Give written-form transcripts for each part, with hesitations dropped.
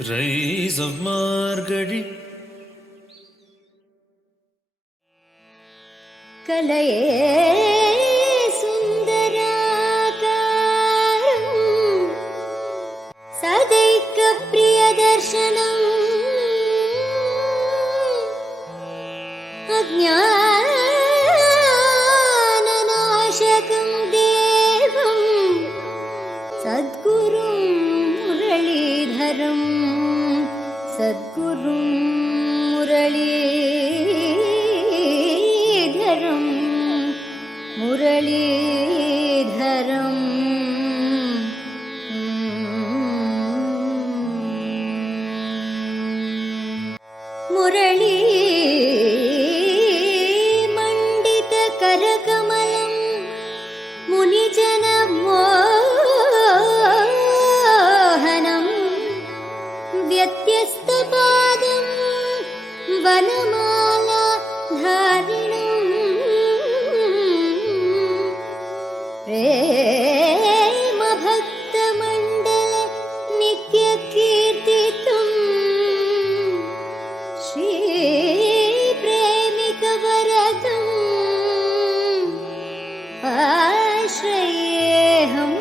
Rise of Margadi. Kalaye sundarakaram Sadaika priyadarshanam Ajnananashakam devam Sadgurum Muralidharam Sadgurum Muralidharam Muralidharam Murali Mandita Karakamalam Munijana Mohanam Vyatyastapadam Vanamala Dharinam Prema Bhakta Mandala Nitya Kirtitam Shri Premika Varadam Ashrayeham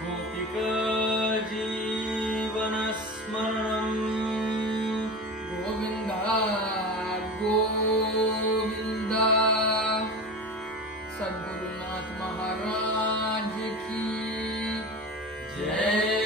Gopika Jeevanasmaranam Govinda Govinda Sadgurunath Maharaj ki Jai.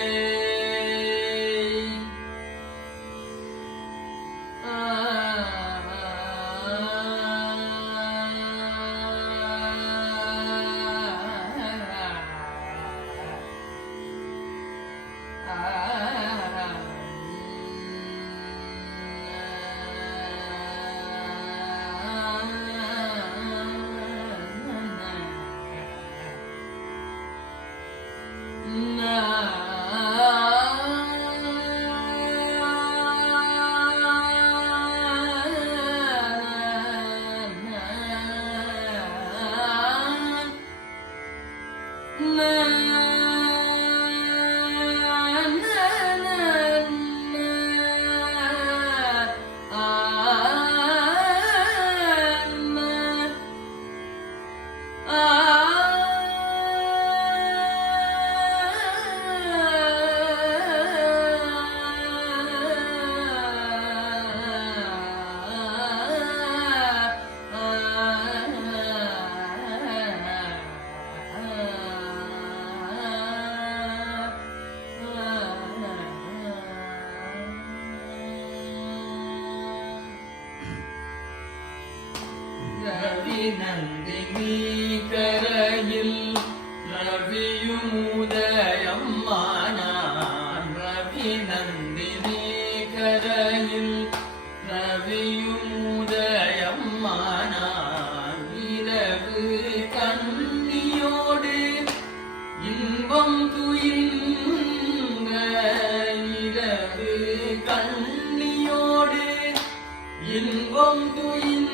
Nandini கரையில் ரவியுமுதயம்மானான் ரவி நந்தினி கரையில் ரவியுமுதயம்மானான் இரவு கண்ணியோடு இன்பம் துயின்ற இரவு கண்ணியோடு இன்பம் துயின்ற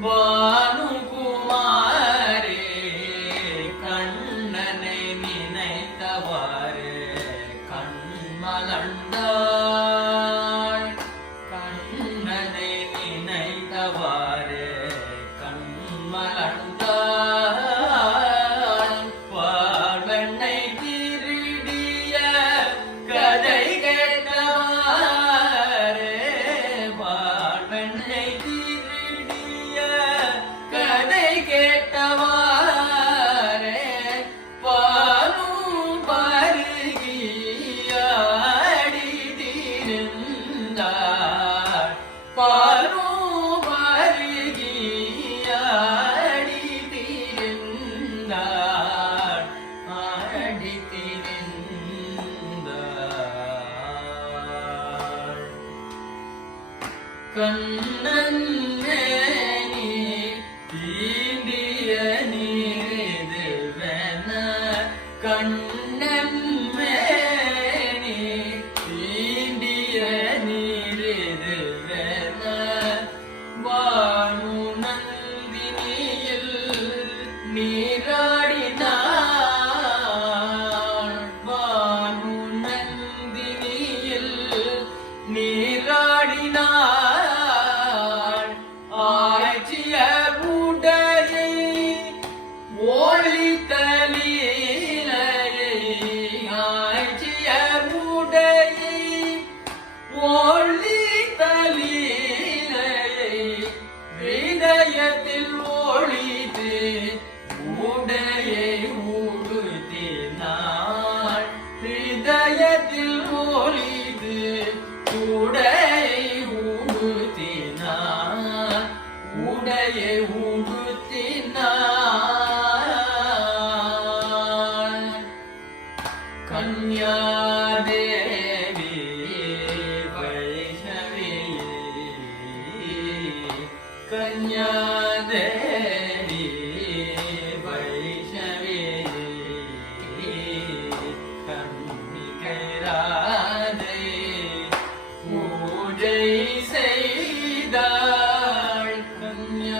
Bye. கேட்டவாறே பாலும் பருகியாடி தீர்ந்தாள் பாலும் பருகியாடி தீர்ந்தாள் ஆடி தீர்ந்தாள் கண்ணன் மேனி தீண்டிய நீரிதுவென கண்ணன் மேனி தீண்டிய நீரிதுவென வானு நந்தினியில் நீராடினாள் வானு நந்தினியில் நீராடினாள் ஆட்சியர் உடையை ஒளித்தலிலையை ஆட்சியர் உடையை ஒளித்தலிலையை இதயத்தில் ஒளித்து உடையை உடுத்தினாள் இதயத்தில் ஒளித்து உடையை உடுத்தினாள் உடையை உடுத்தினாள் கன்யாதேவி வைஷ்ணவி கன்யாதேவி வைஷ்ணவி கன்னிகைராதை பூஜை செய்தாள் கன்யாதேவி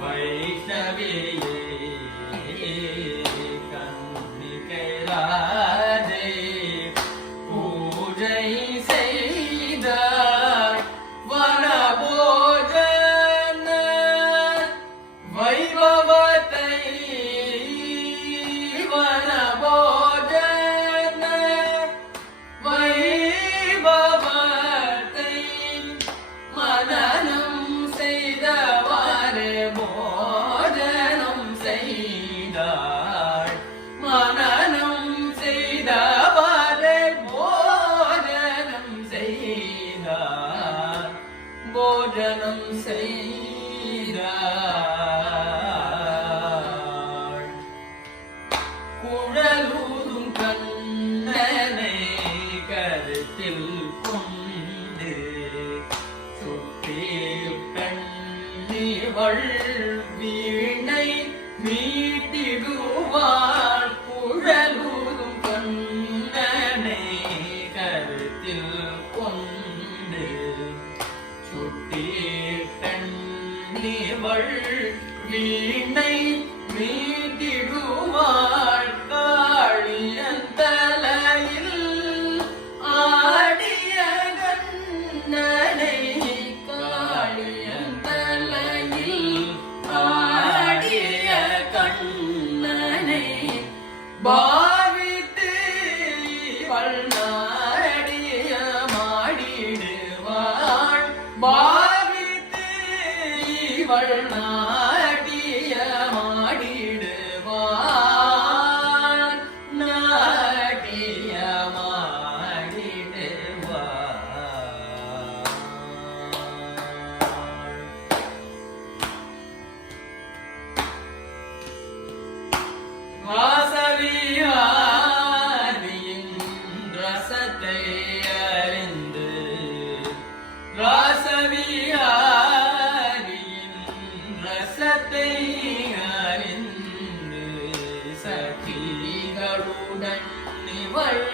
வைஷ்ணவி கன்னிகைராதை பூஜை செய்தாள் வனபோஜன வைபவத்தை வனபோஜன வைபவத்தை மனனம் செய்தவாறு போஜனம் செய்தாள் மனனம் செய்தவாறு போஜனம் செய்தாள் போஜனம் செய்தாள் குழலூதும் கண்ணனை கருத்தில் கொண்டு சுற்றி கண்ணிவள் வீணை மீட்டிடுவாள் குழலூதும் கண்ணனை கருத்தில் கொண்டு சுட்டி கண்ணிவள் வீணை மீட்டிடுவாள் காளியன் தலையில் ஆடிய கண்ணனை காளியன் தலையில் ஆடிய கண்ணனை பாவித்து இவள் நாடிய மாடிடுவாள் பாவித்து இவள் நாடிய மாடிடுவாள் நாடிய மாடிடுவாள் வாசவியாரியின் ரசத்தை அறிந்து வாசவியாரியின் ரசத்தை அறிந்து சகிகளுடன் இவள்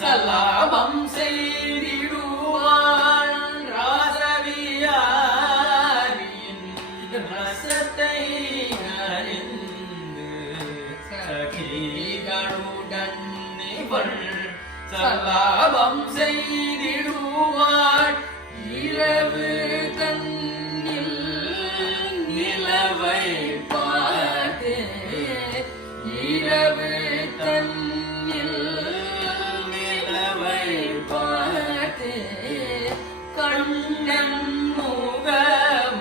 சலாபம் செய்திடுவாள் ராசவியாரியின் ரசத்தை அறிந்து சகிகளுடன் இவள் சலாபம் செய்திடுவாள் இரவு கண்ணில் நிலவை பார்த்து இரவு கண்ணில் நிலவை பார்த்து கண்ணன் முகம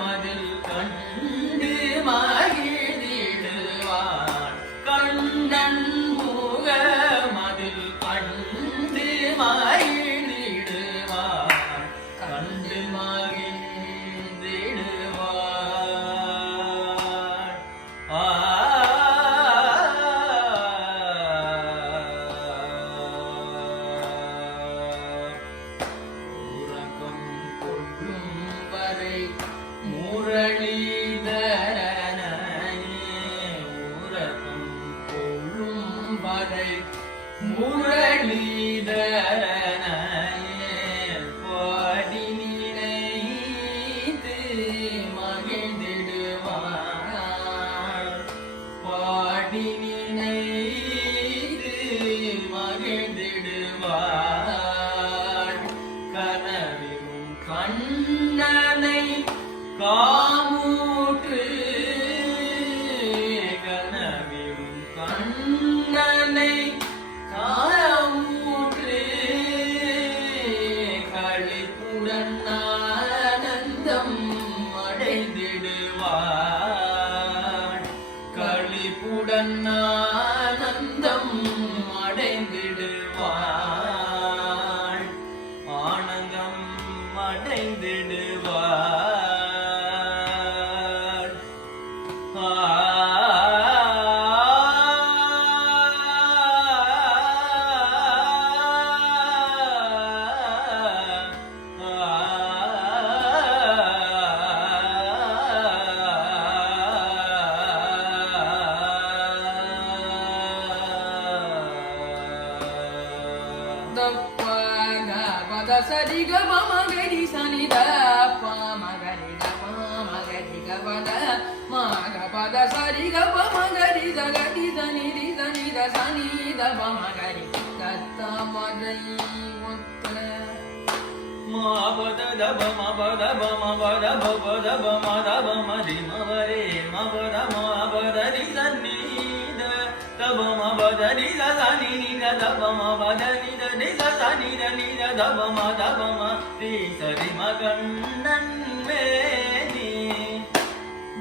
காமூற்று கனவிலும் கண்ணனை காமூற்று களிப்புடன் ஆனந்தம் அடைந்திடுவான் களிப்புடன் ஆனந்தம் அடைந்திடுவான் ஆனந்தம் அடைந்திடுவார் சரி க மகரி சனி த ப மகரி க ப மகரி க பத மக பத சரி க ப மகரி சகடி சனி ரி சனி த சனி த ப மகரி கத்த மதை ஒத்த மாபத தப மபத பமபத பபத பமத பமதி மவரே மபத மபத ரி சன்னித தப மபத ரி சனி நித தப மபத நித ரி சனி நித தப மத பம ரி சரி மகண்ணன் மேனி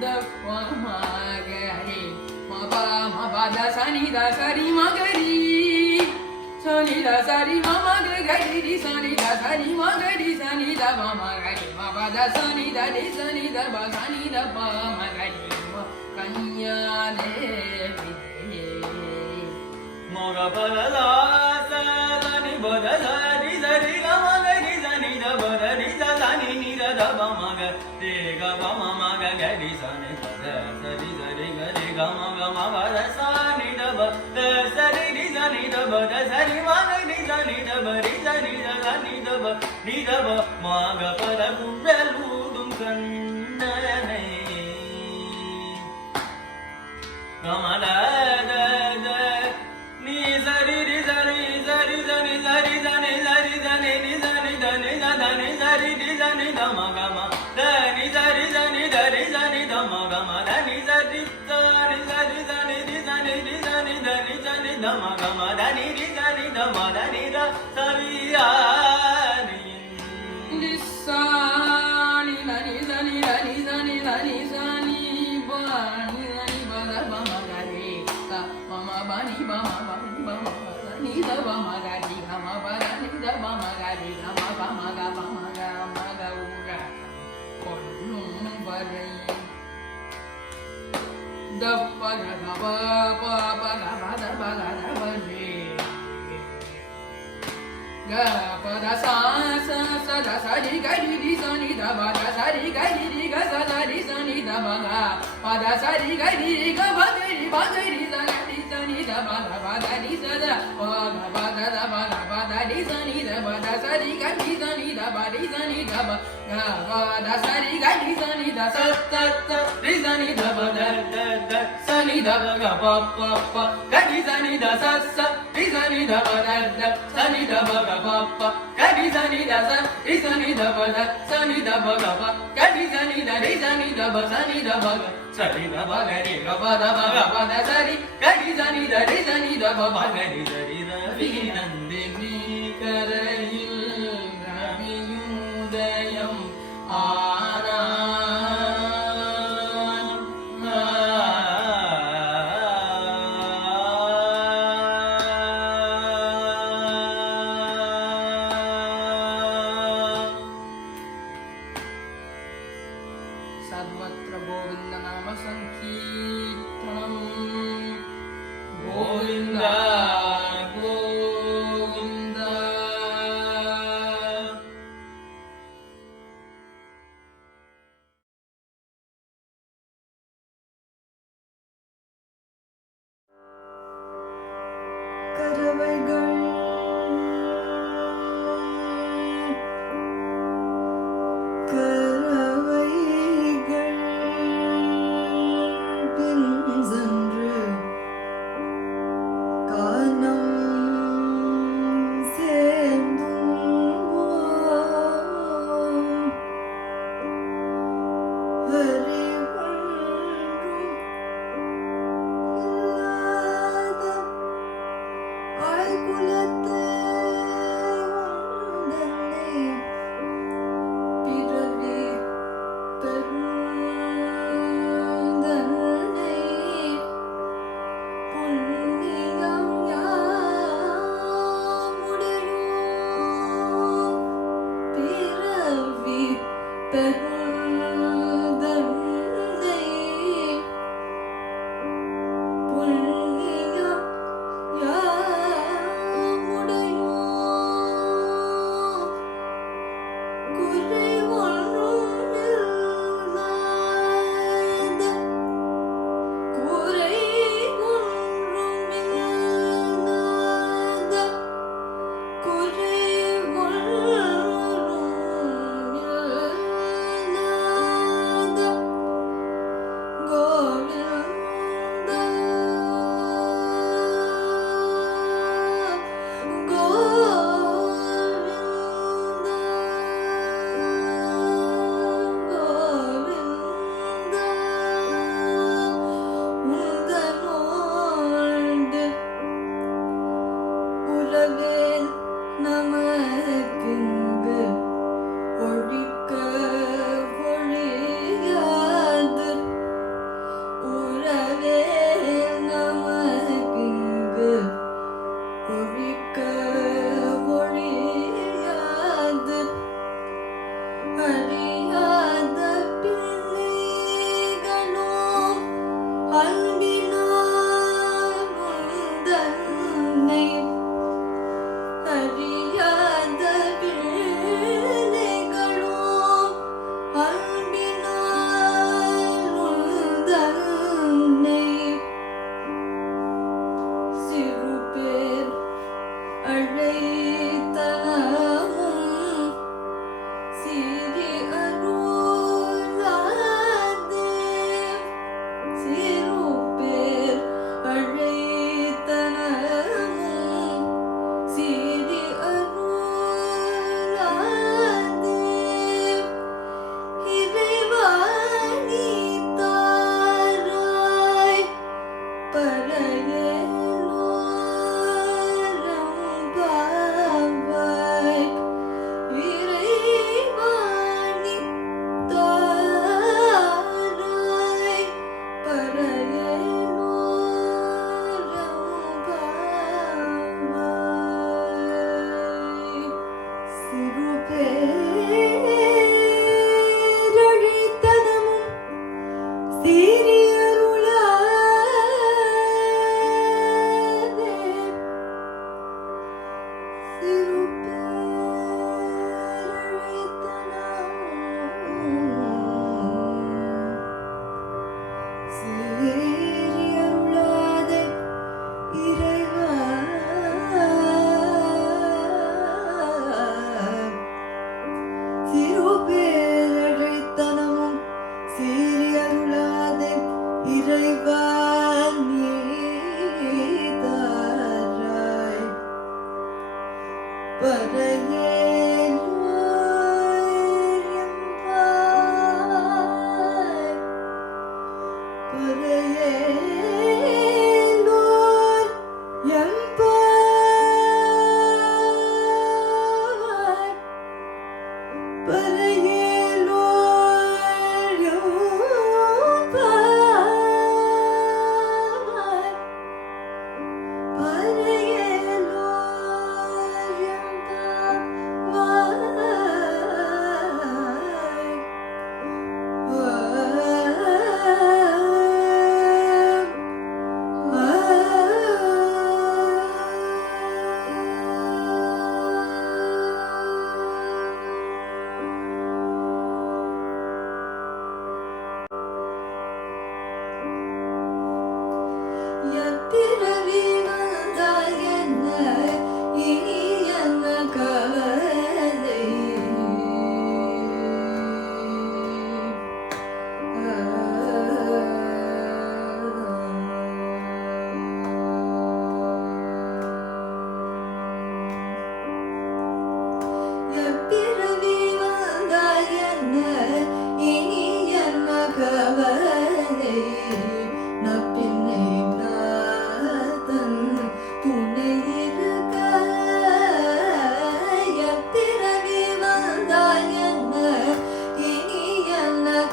த ப மகரி மப மபத சனி த சரி மகரி சனி த சரி மம கரி ரி சனி த சரி மகரி சனி த ப மகரி மபத சனி த ரி சனி த ப சனி த ப மகரி கன்யா தேவி மக பல சனி பத சரி சரி கம கரி சனி த பத ரி சனி நித தப மக ரே க பம மக கரி சனி பத சரி சரி கரி கம கம பத சனி த பத சரி ரி சனி த பத சரி மக ரி சனி த ப ரி சனி த சனி த ப நி த ப மக பல குழலூதும் கண்ணனை கமல நீ சரி ரி சரி சரி சனி சரி சனி சரி சனி நி சனி தனி சனி சரி ரி சனி தம கம தனி சரி சனி தரி சனி தம கம தனி சரி சனி சரி சனி ரி சனி ரி சனி தனி சனி தம கம தனி ரி சனி தம தனி ர சவியானி நிசானி நனி சனி நனி சனி நனி சனி பாணி நனி பத பம கரி க மம பனி பம பனி பம நி த பம கரி கம பத நி த பம கரி கம பம க பம க மக உர கொள்ளும் வரை த பத க ப ப பத பத பத பரி க பத சா ச ச த சரி கரி ரி சனி த ப த சரி கரி ரி க ச த ரி சனி த ப க பத சரி கரி க ப கரி த ரி சனி த ப த ப த ரி ச த ப க ப த த ப க ப த ரி சனி த ப த சரி கரி சனி த ப ரி சனி த ப க ப த சரி கரி சனி த ச த த ரி சனி த ப த த த சனி த ப க ப ப ப கரி சனி த ச ச ரி சனி த ப த த சனி த ப க ப ப கரி சனி த ச ரி சனி த ப த சனி த ப க ப கரி சனி த ரி சனி த ப சனி த ப க சரி த ப கரி க ப த ப க ப த சரி கரி சனி த ரி சனி த ப ப கரி சரி ரவி நந்தினி கரையில் ரவியுதயம் सर्वत्र गोविंद नाम संकीर्तनम गोविंद गोविंद கரவைகள் கரவைகள் பின் சென்று காண பிறவி தருதல்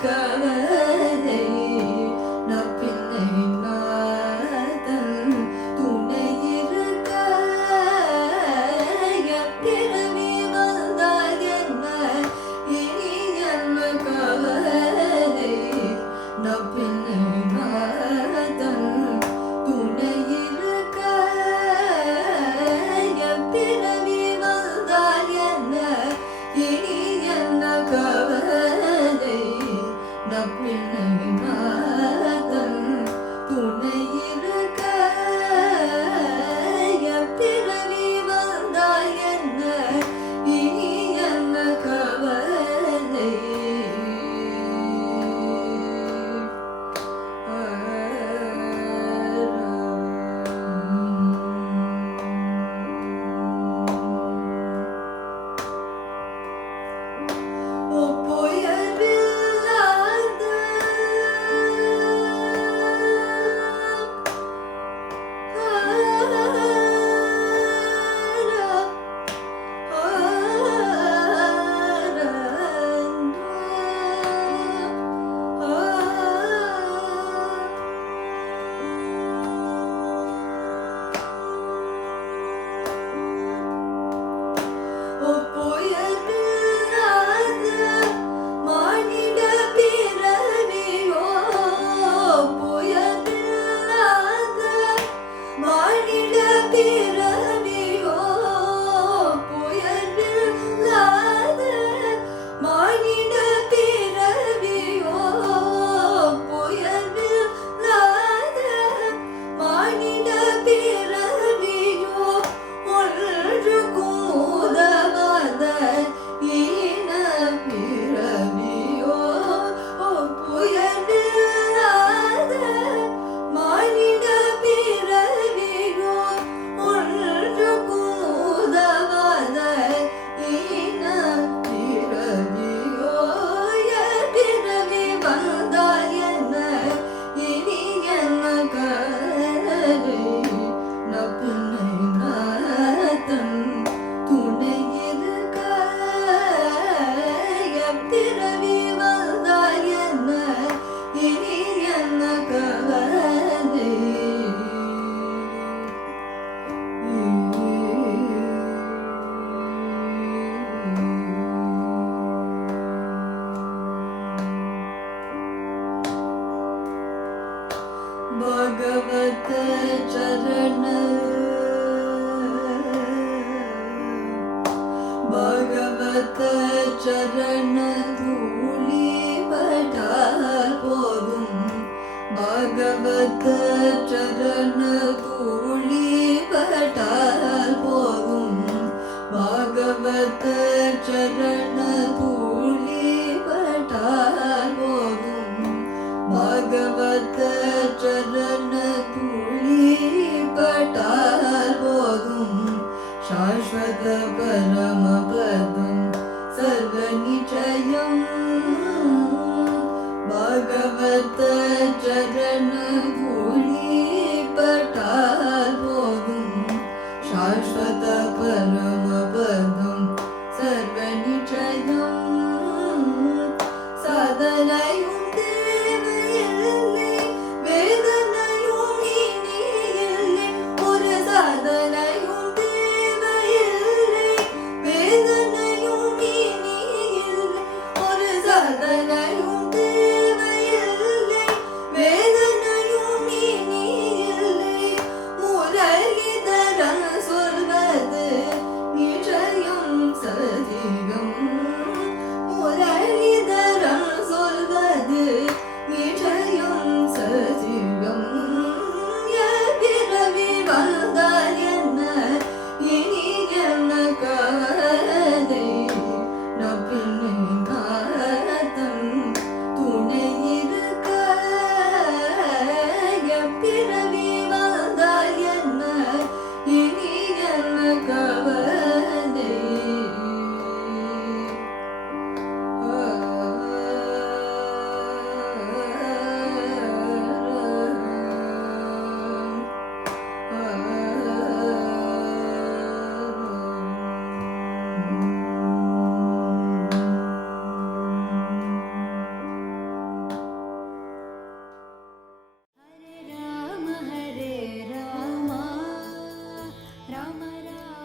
கவலை நப்பின்னை நாதன் துணை இருக்க எப்பிறவி வந்தால் என்ன இனி என்ன கவலை நப்பின்னை நாதன் துணை இருக்க எப்பிறவி வந்தால் என்ன இனி என்ன கவலை நப்பின்னை நாதன் துணை இருக்க எப்பிறவி வந்தால் என்ன இனி என்ன கவலை भगवत चरण भगवत चरण धूलि पटाल போதும் भगवत चरण धूलि पटाल போதும் भगवत चरण धूलि पटाल போதும் भगवत चरण धूलि पटाल போதும் शाश्वत परम पदं सर्वनिचयम् भगवत चरण धूलि पटाल போதும் शाश्वत परम पदं सर्वनिचयम् साधनयुं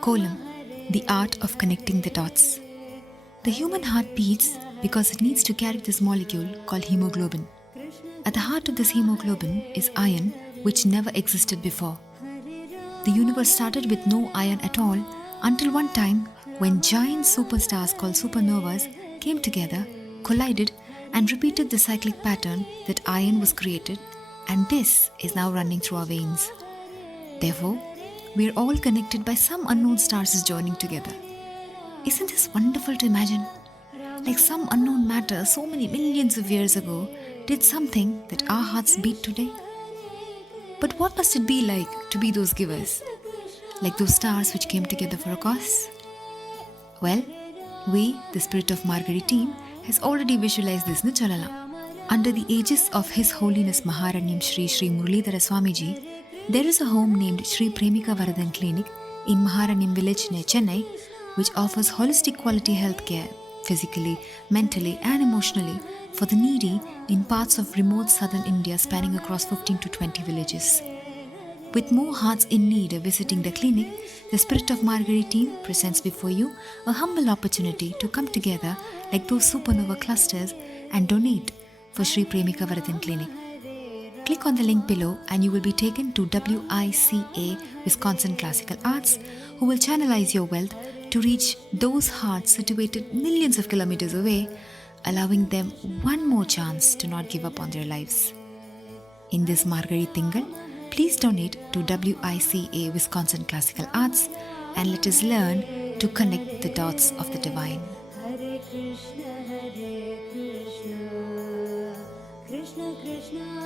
Kolam, the art of connecting the dots. The human heart beats because it needs to carry this molecule called hemoglobin. At the heart of this hemoglobin is iron, which never existed before. The universe started with no iron at all until one time when giant superstars called supernovas came together, collided, and repeated the cyclic pattern that iron was created, and this is now running through our veins. Therefore, we are all connected by some unknown stars joining together. Isn't this wonderful to imagine? Like some unknown matter so many millions of years ago did something that our hearts beat today. But what must it be like to be those givers? Like those stars which came together for a cause? Well, we, the Spirit of Margari team, has already visualized this Chalala. Under the aegis of His Holiness Maharanyam Shri Shri Muralidhara Swamiji, there is a home named Shri Premika Varadan Clinic in Maharanyam village near Chennai, which offers holistic quality health care, physically, mentally and emotionally, for the needy in parts of remote southern India spanning across 15 to 20 villages. With more hearts in need of visiting the clinic, the Spirit of Margari team presents before you a humble opportunity to come together like those supernova clusters and donate for Shri Premika Varadan Clinic. Click on the link below and you will be taken to WICA Wisconsin Classical Arts, who will channelize your wealth to reach those hearts situated millions of kilometers away, allowing them one more chance to not give up on their lives. In this Margari Tingal, please donate to WICA Wisconsin Classical Arts and let us learn to connect the dots of the divine. Hare Krishna, Krishna Krishna